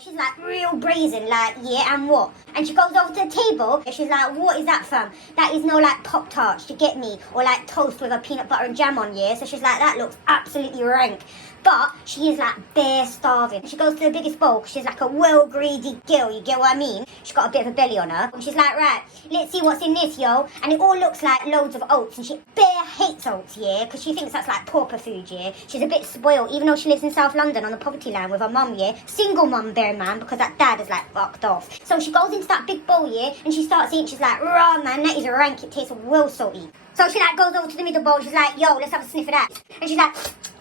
she's like real brazen, like, yeah, and what? And she goes over to the table, and she's like, what is that, fam? That is no, like, Pop-Tarts, you get me? Or, like, toast with a peanut butter and jam on, yeah? So she's like, that looks absolutely rank. But she is, like, bare starving. She goes to the biggest bowl, because she's like a well-greedy girl, you get what I mean? She's got a bit of a belly on her. And she's like, right, let's see what's in this, yo. And it all looks like loads of oats, and she bare hates oats, yeah? Because she thinks that's, like, pauper food, yeah? She's a bit spoiled, even though she lives in South London on the poverty line with her mum, yeah? Single mum, bear in mind, because that dad is, like, fucked off. So she goes into that big bowl, yeah? And she starts eating, she's like, raw, man, that is rank, it tastes well salty. So she, like, goes over to the middle bowl, she's like, yo, let's have a sniff of that. And she's like,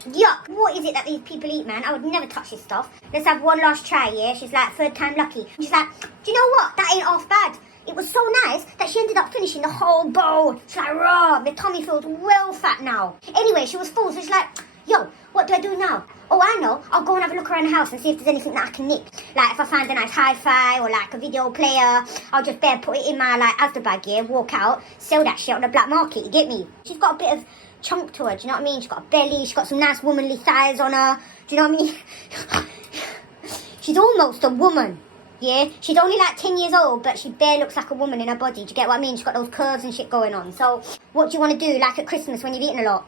yuck, what is it that these people eat, man? I would never touch this stuff. Let's have one last try, yeah? She's like, third time lucky. And she's like, do you know what? That ain't half bad. It was so nice that she ended up finishing the whole bowl. She's like, raw, my tummy feels well fat now. Anyway, she was full, so she's like, yo, what do I do now? Oh, I know. I'll go and have a look around the house and see if there's anything that I can nick. Like, if I find a nice hi-fi or, like, a video player, I'll just put it in my, like, Asda bag, yeah, walk out, sell that shit on the black market, you get me? She's got a bit of chunk to her, do you know what I mean? She's got a belly, she's got some nice womanly thighs on her, do you know what I mean? She's almost a woman, yeah? She's only, like, 10 years old, but she bare looks like a woman in her body, do you get what I mean? She's got those curves and shit going on. So, what do you want to do, like, at Christmas when you've eaten a lot?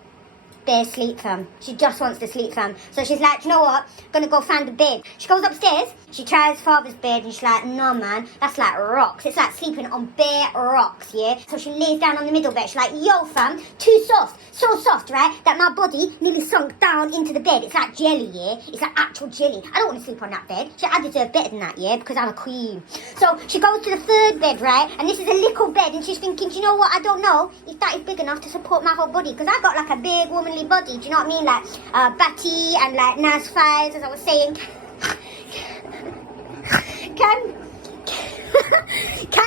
Bare sleep, fam. She just wants to sleep, fam. So she's like, you know what? Gonna go find the bed. She goes upstairs. She tries father's bed and she's like, no, man. That's like rocks. It's like sleeping on bare rocks, yeah? So she lays down on the middle bed. She's like, yo, fam. Too soft. So soft, right? That my body nearly sunk down into the bed. It's like jelly, yeah? It's like actual jelly. I don't want to sleep on that bed. I deserve better than that, yeah? Because I'm a queen. So she goes to the third bed, right? And this is a little bed. And she's thinking, do you know what? I don't know if that is big enough to support my whole body. Because I got like a big woman body, do you know what I mean? Like batty and like nice thighs, as I was saying. Can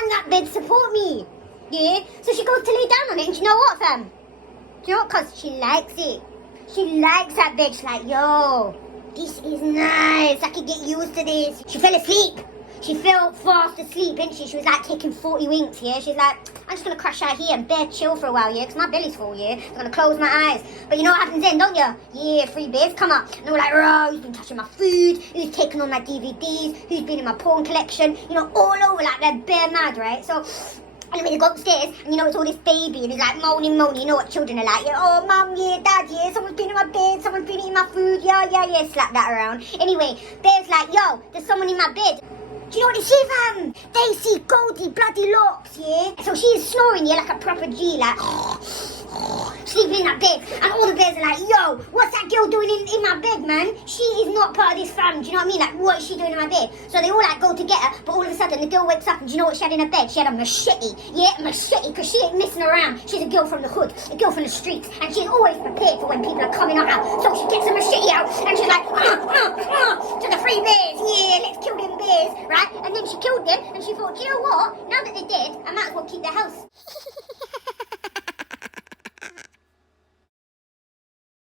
that bed support me? Yeah. So she goes to lay down on it, and do you know what, fam? Do you know what? Cause she likes it. She likes that bed. She's like, yo, this is nice. I can get used to this. She fell asleep. She fell fast asleep, didn't she? She was like taking 40 winks, yeah? She's like, I'm just going to crash out here and bare chill for a while, yeah? Because my belly's full, yeah? I'm going to close my eyes. But you know what happens then, don't you? Yeah, free beers, come up. And we're like, oh, who's been touching my food? Who's taking all my DVDs? Who's been in my porn collection? You know, all over, like, they're bare mad, right? So, anyway, they go upstairs, and you know, it's all this baby, and he's like moaning. You know what children are like, yeah? Oh, mum, yeah, dad, yeah, someone's been in my bed, someone's been eating my food, yeah, slap that around. Anyway, Bear's like, yo, there's someone in my bed. Do you know what they see, fam? They see Goldilocks, yeah? So she's snoring, yeah, like a proper G, like, sleeping in that bed. And all the bears are like, yo, what's that girl doing in my bed, man? She is not part of this fam, do you know what I mean? Like, what is she doing in my bed? So they all, like, go to get her, but all of a sudden the girl wakes up, and do you know what she had in her bed? She had a machete, yeah, machete, because she ain't messing around. She's a girl from the hood, a girl from the streets, and she's always prepared for when people are coming out. So she gets a machete out, and she's like, to the free bears, yeah, let's kill them bears, right? And then she killed them, and she thought, you know what? Now that they're dead, I might as well keep their house.